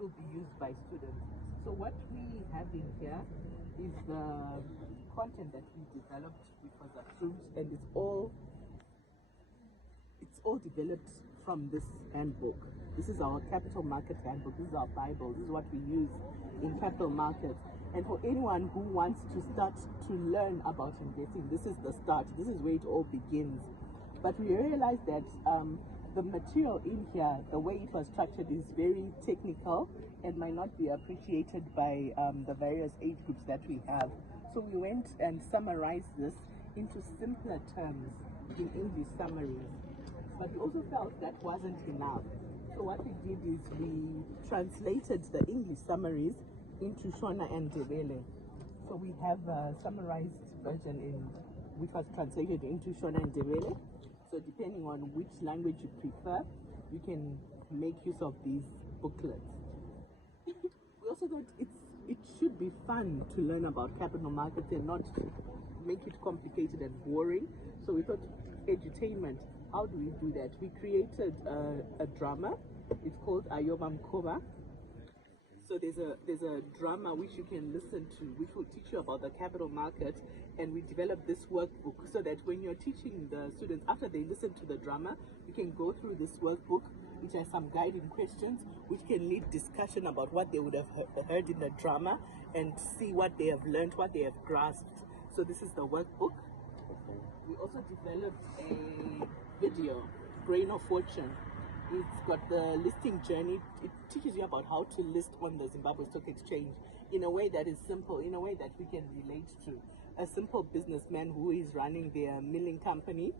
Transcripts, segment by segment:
will be used by students. So what we have in here is the content that we developed, which was approved, and it's all developed from this handbook. This is our capital market handbook. This is our Bible. This is what we use in capital markets. And for anyone who wants to start to learn about investing, this is the start. This is where it all begins. But we realized that the material in here, the way it was structured, is very technical and might not be appreciated by the various age groups that we have. So we went and summarized this into simpler terms in English summaries. But we also felt that wasn't enough. So what we did is we translated the English summaries into Shona and Ndebele. So we have a summarized version which was translated into Shona and Ndebele. So depending on which language you prefer, you can make use of these booklets. We also thought it should be fun to learn about capital markets and not make it complicated and boring. So we thought edutainment. How do we do that? We created a drama. It's called Ayoba Mkoba. So there's a drama which you can listen to, which will teach you about the capital market, and we developed this workbook so that when you're teaching the students, after they listen to the drama, you can go through this workbook, which has some guiding questions, which can lead discussion about what they would have heard in the drama and see what they have learned, what they have grasped. So this is the workbook. We also developed a video, Grain of Fortune. It's got the listing journey. It teaches you about how to list on the Zimbabwe Stock Exchange in a way that is simple, in a way that we can relate to. A simple businessman who is running their milling company,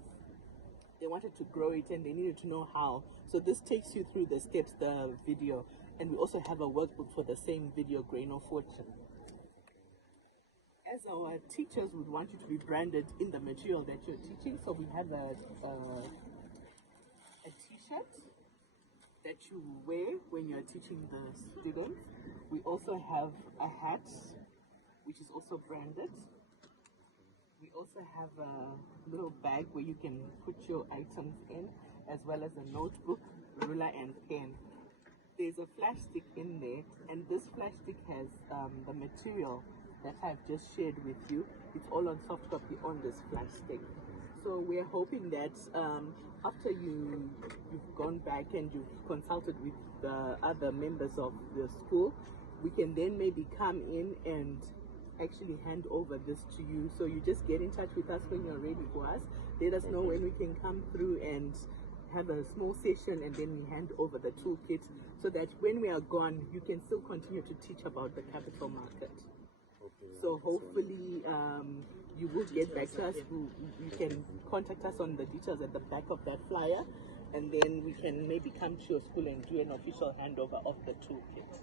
they wanted to grow it and they needed to know how. So this takes you through the steps, the video. And we also have a workbook for the same video, Grain of Fortune. As our teachers would want you to be branded in the material that you're teaching, so we have a t-shirt that you wear when you're teaching the students. We also have a hat, which is also branded. We also have a little bag where you can put your items in, as well as a notebook, ruler, and pen. There's a flash stick in there, and this flash stick has the material that I've just shared with you. It's all on soft copy on this flash stick. So we're hoping that after you've gone back and you've consulted with the other members of the school, we can then maybe come in and actually hand over this to you. So you just get in touch with us when you're ready for us. Let us know when we can come through and have a small session, and then we hand over the toolkit so that when we are gone, you can still continue to teach about the capital market. So hopefully you will get back to us. You can contact us on the details at the back of that flyer, and then we can maybe come to your school and do an official handover of the toolkit.